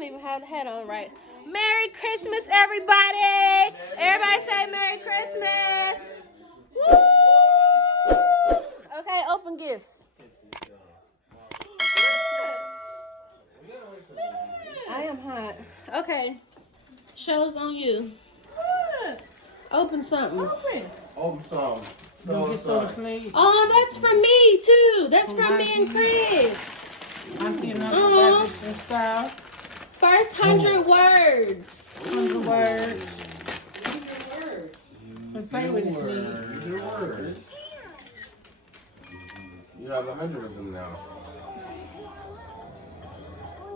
don't even have the hat on right. Merry Christmas, everybody! Everybody say Merry Christmas! Woo! Okay, open gifts. I am hot. Okay, show's on you. Open something. Open some. Oh, that's from me too. That's from me and Chris. I see another style. First 100 words. 100 words. Play with it, Sneak. Your words. You have 100 of them now.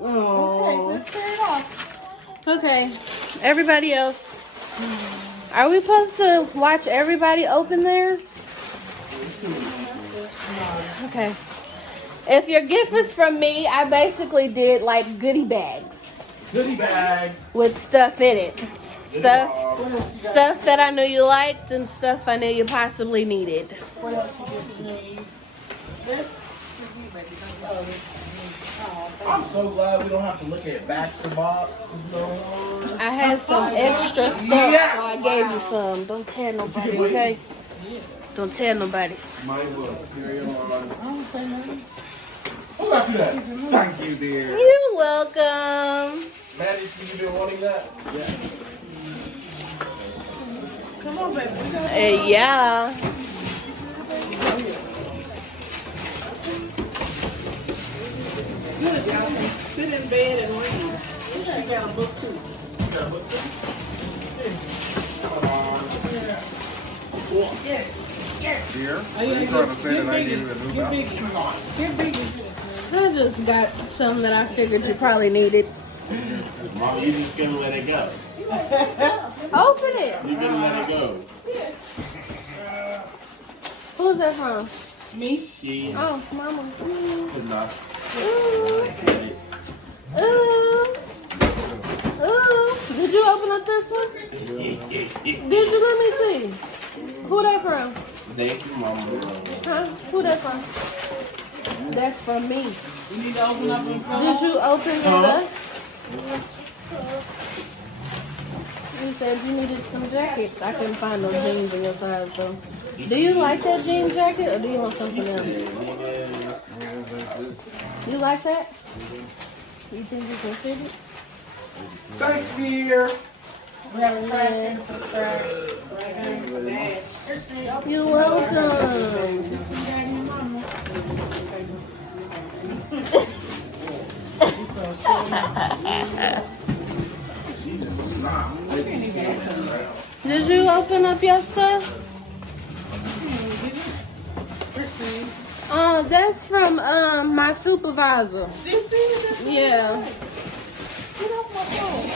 Oh. Okay, let's tear it off. Okay, everybody else. Are we supposed to watch everybody open theirs? Okay. If your gift is from me, I basically did like goodie bags. Goodie bags. With stuff in it. Stuff that I knew you liked and stuff I knew you possibly needed. What else you just need? This. I'm so glad we don't have to look at back to box. I had some extra stuff, so I gave you some. Don't tell nobody, okay? Don't tell nobody. Mine will carry on. I don't say nothing. Who got you that? Thank you, dear. You're welcome. Maddie, you been wanting that? Yeah. Come on, baby. Yeah. Good, y'all can sit in bed and read. She got a book too. Dear, I just got some that I figured you probably needed. Mom, you just gonna let it go. Open it. You gonna let it go. Who's that from? Me? She Oh, Mama. could not. Ooh. Ooh. Ooh. Did you open up this one? Did you? Let me see. Who that from? Thank you, Mama. Huh? Who that from? That's from me. You need to open up and come. Did you open it up? You said you needed some jackets. I couldn't find those jeans in your size, though. Do you like that jean jacket, or do you want something else? You like that? You think you can fit it? Thanks, dear. We have a trash can for the You're welcome. Did you open up your stuff? That's from my supervisor. Yeah. Get off my phone.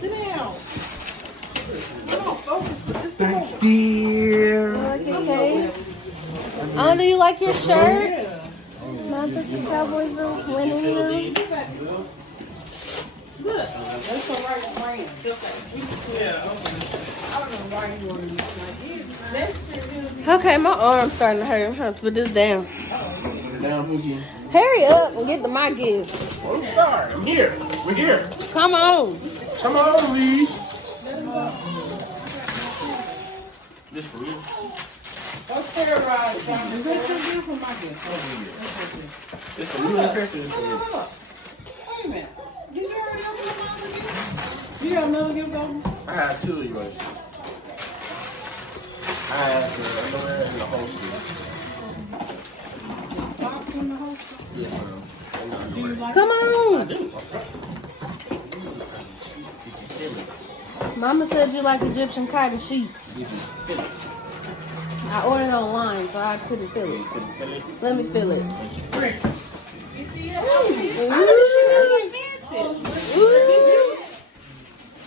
Sit down. Come on, focus with this. Thanks, dear. Like your case. Oh, do you like your shirt? Not that the Cowboys are winning now. Look, that's the right brand. Yeah, okay. I don't know why you want to use that shit. Okay, my arm's starting to hurt. I'm trying to put this down. Down, Mookie. Hurry up and get to my gift. Oh, sorry. I'm here. We're here. Come on. Come on, Lee. This for real? What's terrorized? Is that your gift or my gift? This for real Christmas. Hold on. Wait a minute. Did you already open up another gift? You got another gift open? I have two of yours. I have the underwear and the holster. Socks in the holster? Yes, ma'am. And the Do underwear. you like Come I on. do. Mama said you like Egyptian cotton sheets. I ordered online, so I couldn't feel it. Let me feel it. Ooh.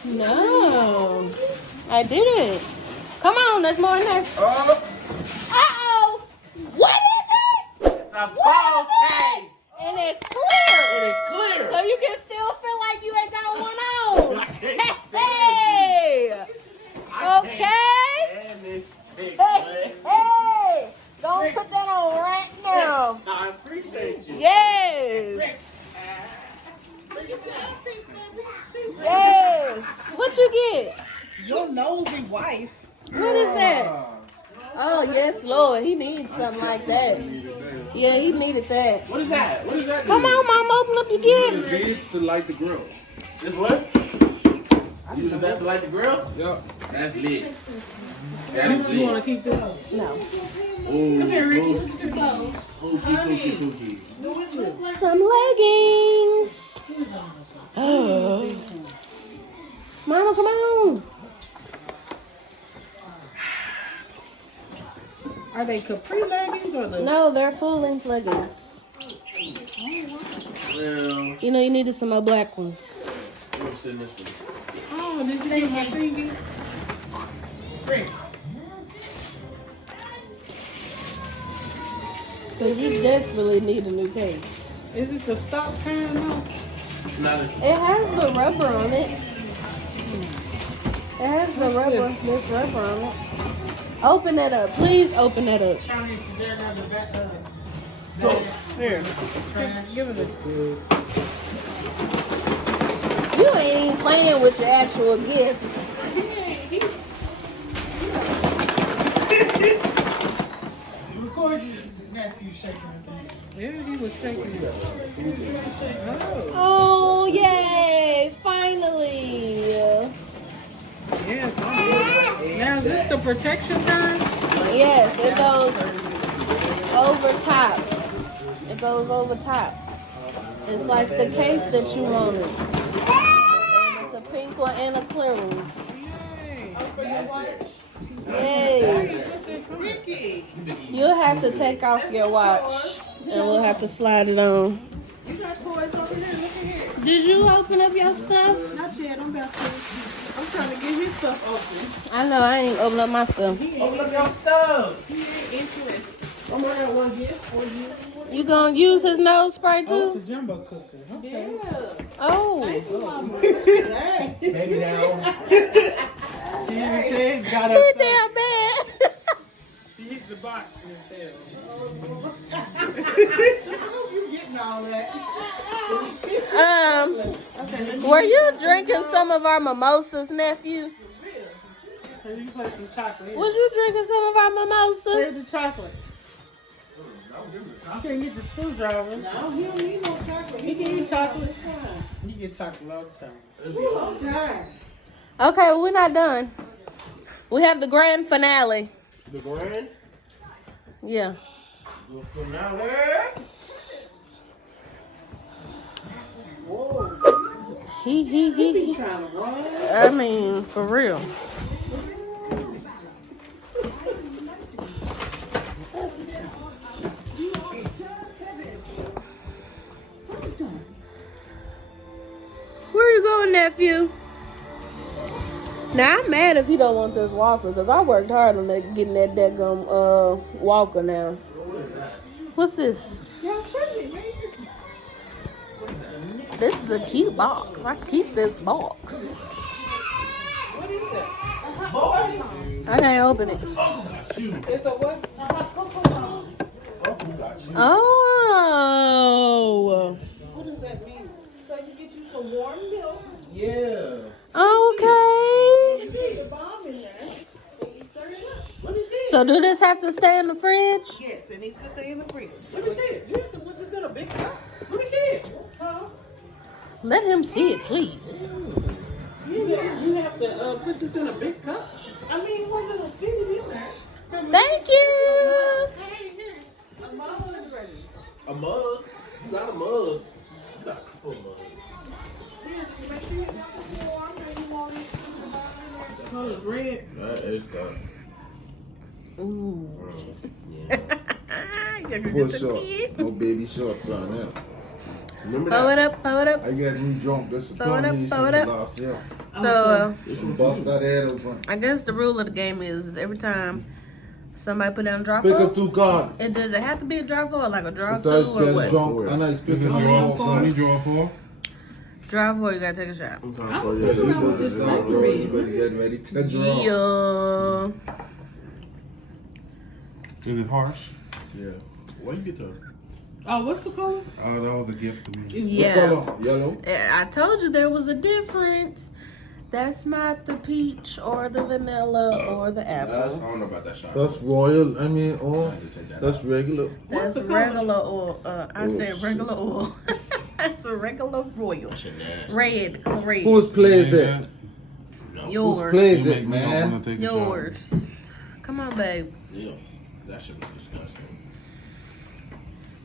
No, I didn't. Come on, there's more in there. Oh, Uh-oh. What is it? it's a ball case. And it's clear. It is clear. So you can still feel like you ain't got one on. I can't stand Hey. Okay. And this chick, Hey. man. Hey. Don't put that on right now. I appreciate you. Yes. Look at that. you get? Your nosy wife. What is that? Oh, yes, Lord. He needs something like that. Yeah, he needed that. What is that? What is that? Come on, Mom. Open up your gift. This to light the grill. This what? You use that to light the grill? Yep. That's lit. That is You lit. want to keep this? No. Come here, Ricky. Look at your clothes. Pookie. Some leggings. Mama, come on. Are they capri leggings or the? No, they're full-length leggings. Well, You know, you needed some more black ones. what's in this one? Oh, did you get my thingy? Rick. Because you desperately need a new case. Is it the stock kind now? Not a It has the rubber on it. It has the rubber. There's rubber on it. Open that up. Please open that up. Chinese is there now, the back Here. Give it a You ain't playing with your actual gifts. Record your nephew shaking the thing. Yeah, he was shaking it. Oh. Oh, yay. Finally. Yes, I did. Now, is this the protection gun? Yes, it goes over top. It goes over top. It's like the case that you wanted. And it's a pink one and a clear one. Yay. Ricky. You'll have to take off your watch and we'll have to slide it on. You got toys over there. Look at here. Did you open up your stuff? Not yet. I'm about to. I'm trying to get his stuff open. I know, I ain't opened up my stuff. Open up your stuff. He ain't interested. I'm gonna have one gift for you. You gonna use his nose spray Oh, it's too? a jumbo cooker. Okay. Oh. Baby now. He said, got He up. damn bad. He hit the box and it fell. I hope you getting all that. Were you drinking some of our mimosas, nephew? Hey, you can play some chocolate. Was you drinking some of our Play mimosas? the chocolate. You can't get the screwdrivers. No, he don't need no chocolate. He can eat chocolate. He get chocolate all the time. Okay. Okay, well, we're not done. We have the grand finale. The grand? Yeah. The finale? Whoa. He. Trying to run. I mean, for real. Where you going, nephew? Now, I'm mad if he don't want this walker, because I worked hard on that, getting that daggum walker now. What's this? This is a cute box. I keep this box. I can't open it. It's a what? Oh. What does that mean? So you get you some warm milk. Yeah. Okay. You put the bomb in there. And you stir it up. Let me see it. So do this have to stay in the fridge? Yes, it needs to stay in the fridge. Let me see it. You have to put this in a big cup. Let me see it. Huh? Let him see it, please. You have to put this in a big cup. I mean, what does it fit it in there? Thank you. Hey, here. A mug is ready. A mug? You got a mug. You got a couple of mugs. Yes, make sure it's not warm and you want it to the bottom in there. The color's red. That is that. Ooh. Full short. No baby shorts on there. Remember Pull that? it up, pull it up. I got new jump this for Throw it up, 20 throw it up. last year. So, You can bust that head open. I guess the rule of the game is every time somebody put down a draw Pick up four, 2 cards. does it have to be a draw four or like a draw two Besides or getting what? drunk, and I pick up Draw 4. Draw four, you gotta take a shot. I'm trying to show figure out what this factory is. Get ready to draw. Yeah. Is it harsh? Yeah. Where you get those? Oh, what's the color? Oh, that was a gift to me. Yeah. What color? Yellow. I told you there was a difference. That's not the peach or the vanilla or the I apple. don't know about that shot. That's royal. I mean, I oh, had to take that that's out. regular. That's the color? regular oil. I Oh, said shit. regular oil. That's a regular royal. That shit nasty. Red. Red. Whose plays it? No. Whose Yours. plays it, man? Yours. Come on, babe. Yeah. That shit was disgusting.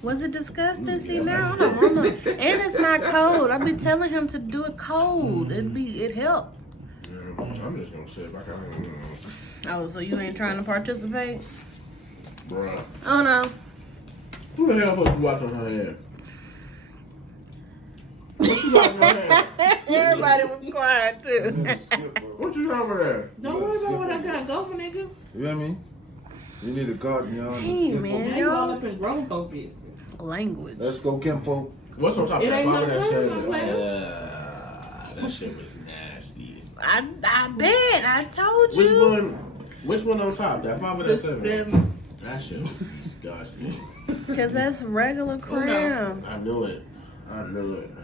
Was it disgusting? See, now I don't wanna. And it's not cold. I be telling him to do it cold. It help. Yeah, I'm just gonna sit back out here. Oh, so you ain't trying to participate? Bruh. Oh no. Who the hell supposed to be watching her hair? What you got in her hair? Everybody was quiet too. What you got over there? Don't worry about what I got going, nigga. You hear me? You need a garden, y'all. Hey, man. Now you all up in grown folk business. Language. Let's go, Kimpo. What's on top It of that? ain't no Follow that time, shit. my player. That shit was nasty. I bet. I told you. Which one on top? That 5 or The that 7? 7. That shit was disgusting. Because that's regular cream. I knew it.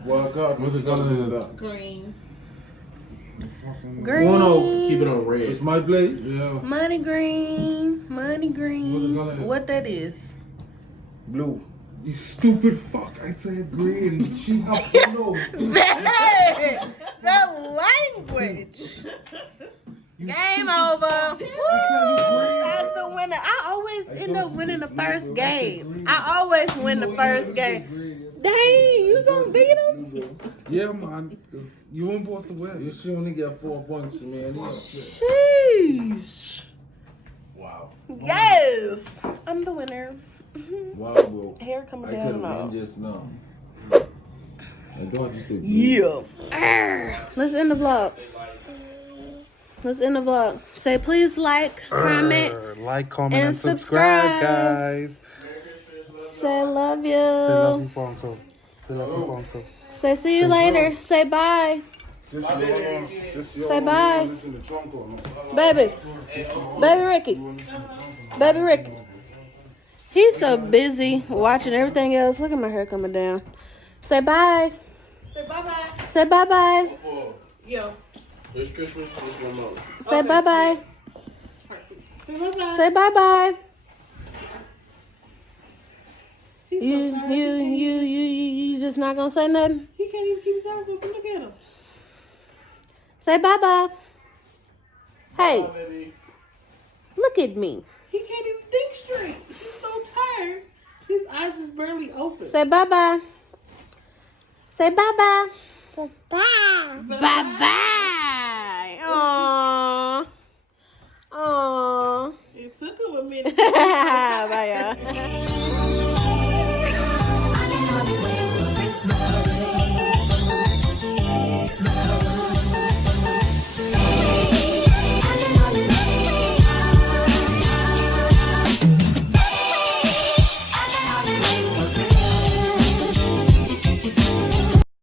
Well, God, What the gonna color do is? that? Green. Green. Uno. Keep it on red. It's my blade. Yeah. Money green. Money green. What the color is? What that is? Blue. You stupid fuck. I said green. She up to know. The language. Game over. That's the winner. I always end up winning the first game. I always win the first game. Dang, you gonna beat him? Yeah, man. You weren't supposed to win. You should only get 4 points, man. Sheesh. Wow. Yes, I'm the winner. Wow, bro. Hair coming I down could and have all. been just now. I thought you said blue. Yeah. Let's end the vlog. Let's end the vlog. Say please like, comment, Like, comment, and subscribe. guys. say love Say love you. you, Fonko. Say love you, Fonko. Say see you later. Say bye. Say bye. Baby. Baby Ricky. Baby Ricky. He's so busy watching everything else. Look at my hair coming down. Say bye. Say bye-bye. Say bye-bye. Yo. It's Christmas. It's your mom. Say bye-bye. Say bye-bye. Say bye-bye. He's You so tired. you just not gonna say nothing? He can't even keep his eyes open. Look at him. Say bye-bye. Hey, Bye, baby. look at me. He can't even think straight. He's so tired. His eyes is barely open. Say bye-bye. Say bye-bye. Bye-bye. Bye-bye. Aww. Aww. It took him a minute. Bye, y'all.